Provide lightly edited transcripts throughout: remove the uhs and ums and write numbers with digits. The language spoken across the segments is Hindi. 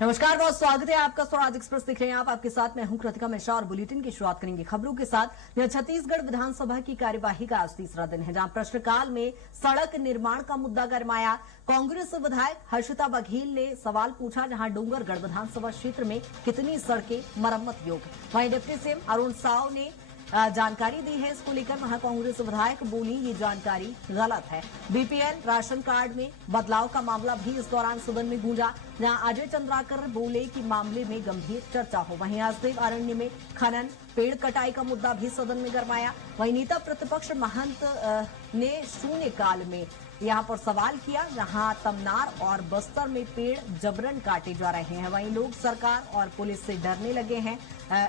नमस्कार, बहुत स्वागत है आपका। स्वराज एक्सप्रेस देख रहे हैं आप। आपके साथ मैं हूं कृतिका मिश्रा और बुलेटिन की शुरुआत करेंगे खबरों के साथ। यह छत्तीसगढ़ विधानसभा की कार्यवाही का आज तीसरा दिन है, जहां प्रश्नकाल में सड़क निर्माण का मुद्दा गरमाया। कांग्रेस विधायक हर्षिता बघेल ने सवाल पूछा, जहां डोंगरगढ़ विधानसभा क्षेत्र में कितनी सड़कें मरम्मत योग्य। वहीं डिप्टी सीएम अरुण साव ने जानकारी दी है। इसको लेकर वहां कांग्रेस विधायक बोली, ये जानकारी गलत है। बीपीएल राशन कार्ड में बदलाव का मामला भी इस दौरान सदन में गूंजा, जहां अजय चंद्राकर बोले कि मामले में गंभीर चर्चा हो। वहीं आसदेव अरण्य में खनन, पेड़ कटाई का मुद्दा भी सदन में गरमाया। वहीं नेता प्रतिपक्ष महंत ने शून्यकाल में यहां पर सवाल किया, जहां तमनार और बस्तर में पेड़ जबरन काटे जा रहे हैं। वहीं लोग सरकार और पुलिस से डरने लगे हैं,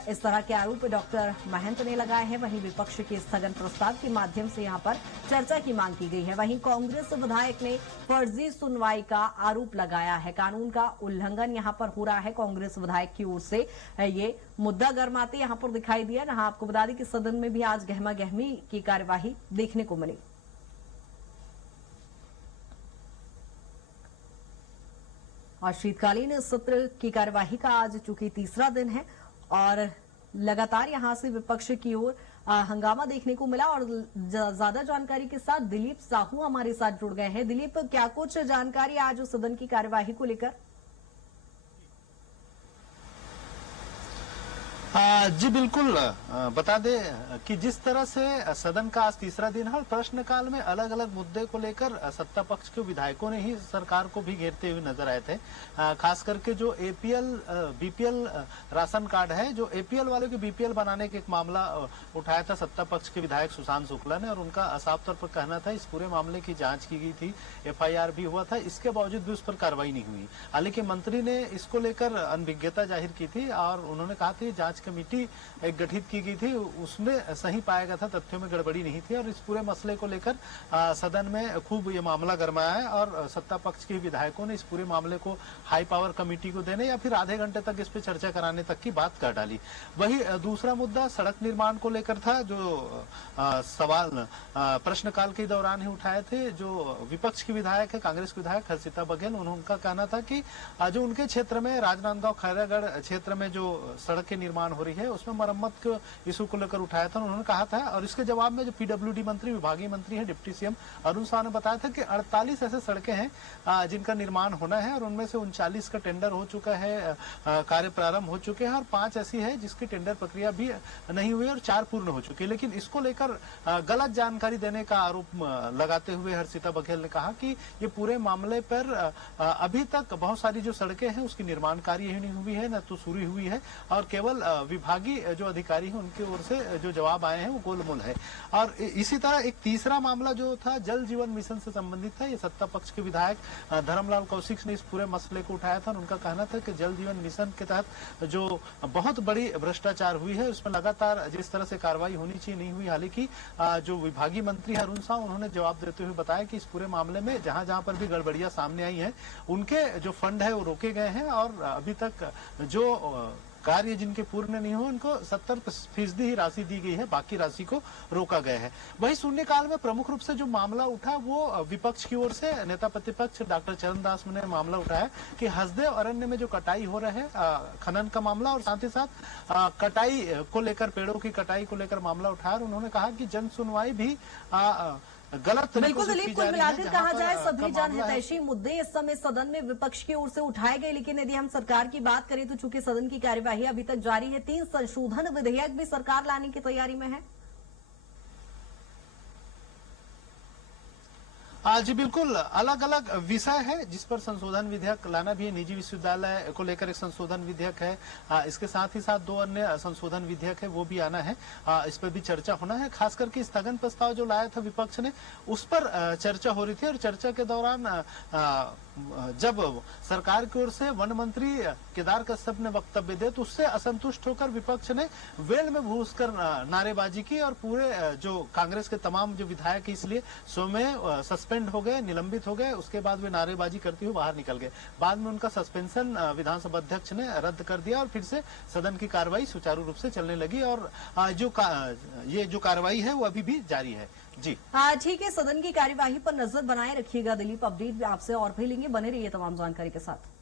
इस तरह के आरोप डॉक्टर महंत ने लगाए हैं। वहीं विपक्ष के स्थगन प्रस्ताव के माध्यम से यहां पर चर्चा की मांग की गई है। वहीं कांग्रेस विधायक ने फर्जी सुनवाई का आरोप लगाया है। कानून का उल्लंघन यहां पर हो रहा है कांग्रेस विधायक की ओर से। ये मुद्दा गरमाते यहां पर दिखाई दिया, जहां आपको बता दें कि सदन में भी आज गहमा गहमी की कार्यवाही देखने को मिली। और शीतकालीन सत्र की कार्यवाही का आज चूंकि तीसरा दिन है और लगातार यहां से विपक्ष की ओर हंगामा देखने को मिला। और ज्यादा जानकारी के साथ दिलीप साहू हमारे साथ जुड़ गए हैं। दिलीप, क्या कुछ जानकारी आज सदन की कार्यवाही को लेकर? जी बिल्कुल, बता दें कि जिस तरह से सदन का आज तीसरा दिन है और प्रश्नकाल में अलग अलग मुद्दे को लेकर सत्ता पक्ष के विधायकों ने ही सरकार को भी घेरते हुए नजर आए थे। खास करके जो बीपीएल राशन कार्ड है, जो एपीएल वालों के बीपीएल बनाने के एक मामला उठाया था सत्ता पक्ष के विधायक सुशांत शुक्ला ने, और उनका साफ तौर पर कहना था इस पूरे मामले की जांच की गई थी, एफआईआर भी हुआ था, इसके बावजूद भी उस पर कार्रवाई नहीं हुई। हालांकि मंत्री ने इसको लेकर अनभिज्ञता जाहिर की थी और उन्होंने कहा था जांच कमेटी एक गठित की गई थी, उसमें सही पाया गया था, तथ्यों में गड़बड़ी नहीं थी। और इस पूरे मसले को लेकर सदन में खूब ये मामला गरमाया है और सत्ता पक्ष के विधायकों ने इस पूरे मामले को हाई पावर कमेटी को देने या फिर आधे घंटे तक इस पर चर्चा कराने तक की बात कर डाली। वही दूसरा मुद्दा सड़क निर्माण को लेकर था, जो सवाल प्रश्नकाल के दौरान ही उठाए थे। जो विपक्ष के विधायक है, कांग्रेस विधायक हर्षिता बघेल, उनका कहना था कि जो उनके क्षेत्र में राजनांदगांव खैरागढ़ क्षेत्र में जो सड़क के निर्माण हो रही है उसमें मरम्मत के इशू को लेकर उठाया था। उन्होंने कहा था, और इसके जवाब में जो पीडब्ल्यूडी मंत्री, विभागीय मंत्री है डिप्टी सीएम अरुण साव ने बताया था कि 48 ऐसे सड़कें हैं जिनका निर्माण होना है और उनमें से 39 का टेंडर हो चुका है, कार्य प्रारंभ हो चुके हैं, और 5 ऐसी है जिसकी टेंडर प्रक्रिया भी नहीं हुई और 4 पूर्ण हो चुकी है। लेकिन इसको लेकर गलत जानकारी देने का आरोप लगाते हुए हर्षिता बघेल ने कहा कि ये पूरे मामले पर अभी तक बहुत सारी जो सड़कें हैं उसकी निर्माण कार्य ही नहीं हुई है, न तो शुरू हुई है, और केवल विभागीय जो अधिकारी हैं उनकी ओर से जो जवाब आए हैं वो गोलमोल है। और इसी तरह एक तीसरा मामला जो था जल जीवन मिशन से संबंधित था। ये सत्ता पक्ष के विधायक धर्मलाल कौशिक ने इस पूरे मसले को उठाया था। उनका कहना था कि जल जीवन मिशन के तहत जो बहुत बड़ी भ्रष्टाचार हुई है उसमें लगातार जिस तरह से कार्रवाई होनी चाहिए नहीं हुई। हालांकि जो विभागीय मंत्री अरुण साव, उन्होंने जवाब देते हुए बताया कि इस पूरे मामले में जहां जहां पर भी गड़बड़ियां सामने आई है उनके जो फंड है वो रोके गए हैं और अभी तक जो कार्य जिनके पूर्ण नहीं हो उनको 70% ही राशि दी गई है, बाकी राशि को रोका गया है। वही शून्यकाल में प्रमुख रूप से जो मामला उठा वो विपक्ष की ओर से नेता प्रतिपक्ष डॉक्टर चरणदास ने मामला उठाया कि हसदेव अरण्य में जो कटाई हो रहा है, खनन का मामला, और साथ ही साथ कटाई को लेकर, पेड़ों की कटाई को लेकर मामला उठाया। और उन्होंने कहा कि जन सुनवाई भी गलत। बिल्कुल दिलीप, कुल मिलाकर कहा जाए सभी जनहितैषी मुद्दे इस समय सदन में विपक्ष की ओर से उठाए गए। लेकिन यदि हम सरकार की बात करें तो चूंकि सदन की कार्यवाही अभी तक जारी है, 3 संशोधन विधेयक भी सरकार लाने की तैयारी में है। जी बिल्कुल, अलग अलग विषय है जिस पर संशोधन विधेयक लाना भी है। निजी विश्वविद्यालय को लेकर एक संशोधन विधेयक है, इसके साथ ही साथ 2 अन्य संशोधन विधेयक है, वो भी आना है। इस पर भी चर्चा होना है। खास करके स्थगन प्रस्ताव जो लाया था विपक्ष ने, उस पर चर्चा हो रही थी। और चर्चा के दौरान जब सरकार की ओर से वन मंत्री केदार कश्यप ने वक्तव्य दिया तो उससे असंतुष्ट होकर विपक्ष ने वेल में घुसकर नारेबाजी की और पूरे जो कांग्रेस के तमाम जो विधायक इसलिए स्वयं सस्पेंड हो गए, निलंबित हो गए। उसके बाद वे नारेबाजी करते हुए बाहर निकल गए। बाद में उनका सस्पेंशन विधानसभा अध्यक्ष ने रद्द कर दिया और फिर से सदन की कार्रवाई सुचारू रूप से चलने लगी। और ये जो कार्रवाई है वो अभी भी जारी है। जी ठीक है, सदन की कार्यवाही पर नजर बनाए रखिएगा दिलीप। अपडेट आपसे और भी लेंगे, बने रहिए तमाम जानकारी के साथ।